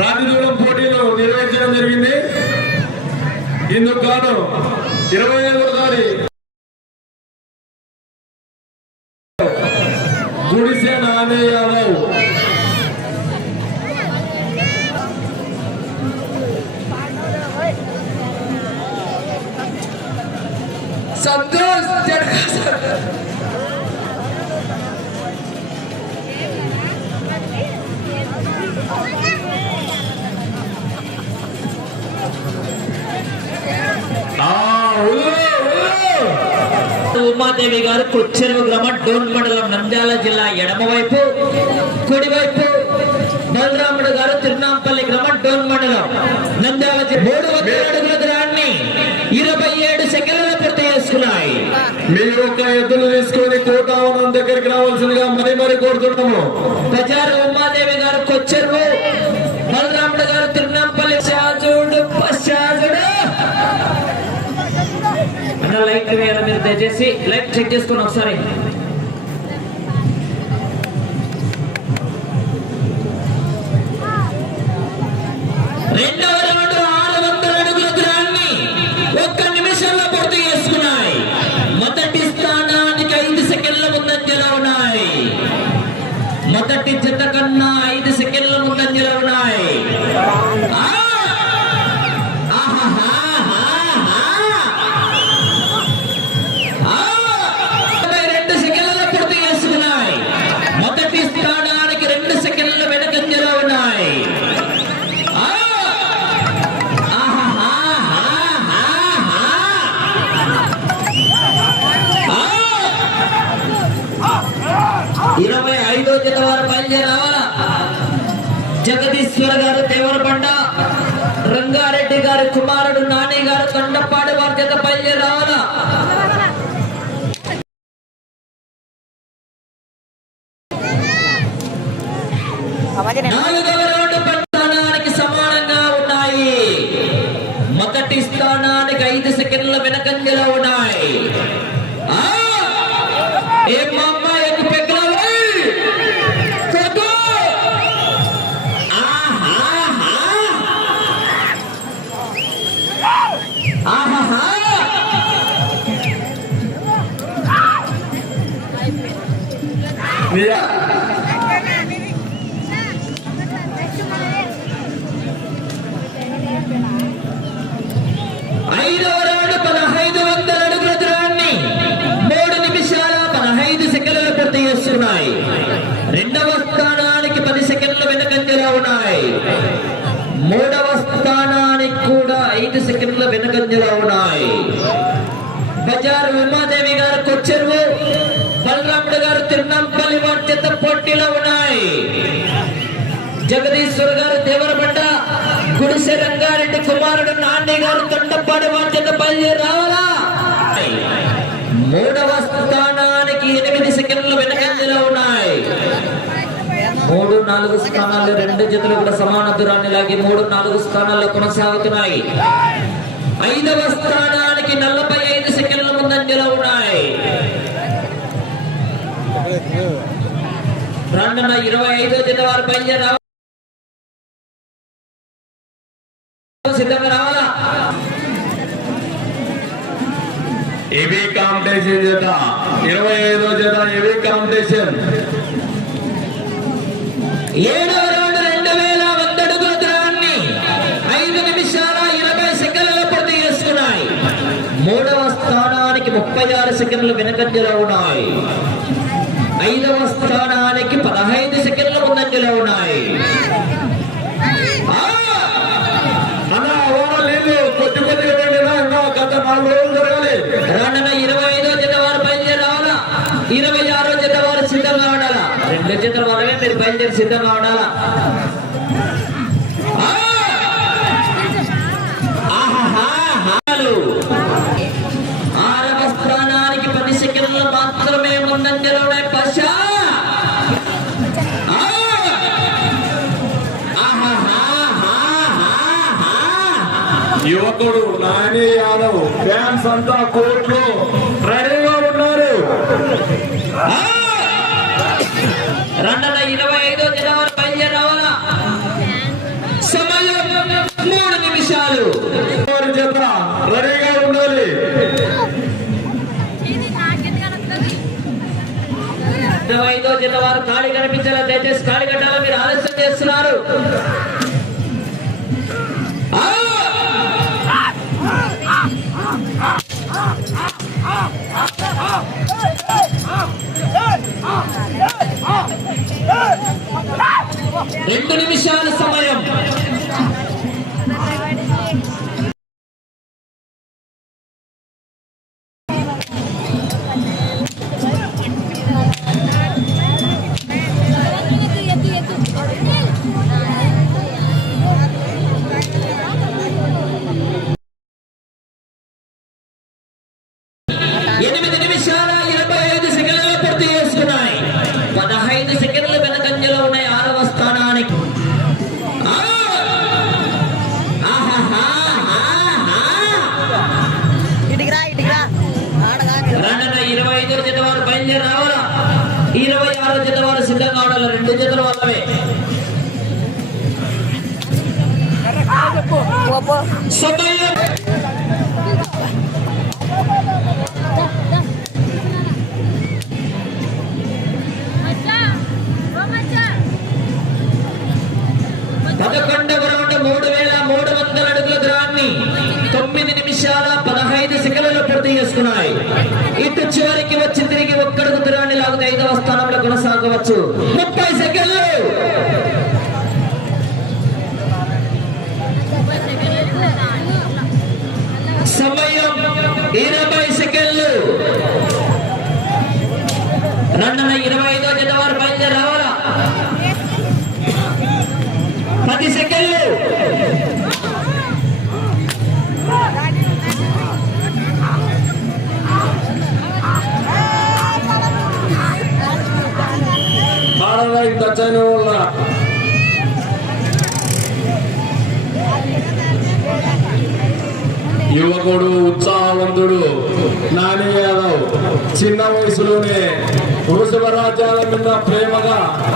రాజదూరం పోటీలు నిర్వహించడం జరిగింది. ఇందుకు గాను ఇరవై ఐదవ గారి గుడిసె నాని యాదవ్. సంతోష్ జడకాసర్ ఉమాదేవి గారు కొచ్చెరువు గ్రామం డోన్ మండలం నంద్యాల జిల్లా ఎడమవైపు కుడివైపు బలరాముడు గారు తిరునాంపల్లి గ్రామం డోన్ మండలం నంద్యాల జిల్లా. మూడు వందల అడుగుల దూరాన్ని ఇరవై ఏడు సెకండ్ల పూర్తి చేసుకున్నాయి. మీ యొక్క ఎద్దులు తీసుకొని కోటావనం దగ్గరికి రావాల్సిందిగా మరి మరి కోరుతున్నాము. ప్రచార ఉమాదేవి గారు కొచ్చెరువు దయచేసి లైవ్ చెక్ చేసుకోండి ఒకసారి. రెండవ గారు దేవరబండ రంగారెడ్డి గారి కుమారుడు నాని గారు తండపాడు వారి జత బయలుదేరి మీరా? పోటీలో ఉన్నాయి. జగదీశ్వర్ గారు దేవరపట్ట గుడిసె రంగారెడ్డి కుమారుడు నాండి గారు తొండపాడు వారి చేత బయలుదేరి రావాలా? మూడవ స్థానానికి ఎనిమిది సెకండ్లు వెనకంజలో ఉన్నాయి. మూడు నాలుగు స్థానాల్లో రెండు జతలు కూడా సమాన దూరాన్ని లాగి మూడు నాలుగు స్థానాల్లో కొనసాగుతున్నాయి. ఐదవ స్థానానికి నలభై ఐదు సెకండ్ల ముందంజలో ఉన్నాయి. రెండున్న ఇరవై ఐదో జత వారు బయలుదేరి రావాలి. సిద్ధంగా రావాలా? ఏవి కాంపిటీషన్ జత. ఇరవై ఐదో జత ఏవి కాంపిటీషన్ ఏడవ రౌండ్ రెండు వేల వంద అడుగుల ఐదు నిమిషాల ఇరవై సెకండ్లలో పూర్తి చేసుకున్నాయి. మూడవ స్థానానికి ముప్పై ఆరు సెకండ్లు వెనకంజలో ఉన్నాయి. ఐదవ స్థానానికి పదహైదు సెకండ్ల ముందంజలో ఉన్నాయి. ఆ! అన్నా కొద్ది కొద్దిగా వెళ్ళినా ఇంకా గత నాలుగు రోజులు జరగాలి. ఇరవై ఐదో జత వారు బయలుదేరి ఇరవై ఆరో జత వారు సిద్ధంగా ఉండాలా? రెండు జతల వారమే మీరు బయలుదేరి సిద్ధంగా ఉండాలా? యువకుడు నాని యాదవ్ ఫ్యాన్స్ అంతా కోర్టులో రెడీగా ఉన్నారు. అర్థమైందో చిన్న వారు ఖాళీ కనిపించాలా దయచేసి ఖాళీ కట్టాలా? మీరు ఆలస్యం చేస్తున్నారు. రెండు నిమిషాల సమయం. పదకొండ వాళ్ళవే మూడు వేల మూడు వందల అడుగుల దూరాన్ని తొమ్మిది నిమిషాల పదహైదు సెకండ్లు పూర్తి చేసుకున్నాయి. ఇటు చివరికి వచ్చి తిరిగి ఒక్కడుగు దూరాన్ని లాగితే ఐదవ స్థానంలో కొనసాగవచ్చు. భారత యువకుడు ఉత్సాహవంతుడు నాని యాదవ్ చిన్న వయసులోనే వృషభ రాజ్యాల మీద ప్రేమగా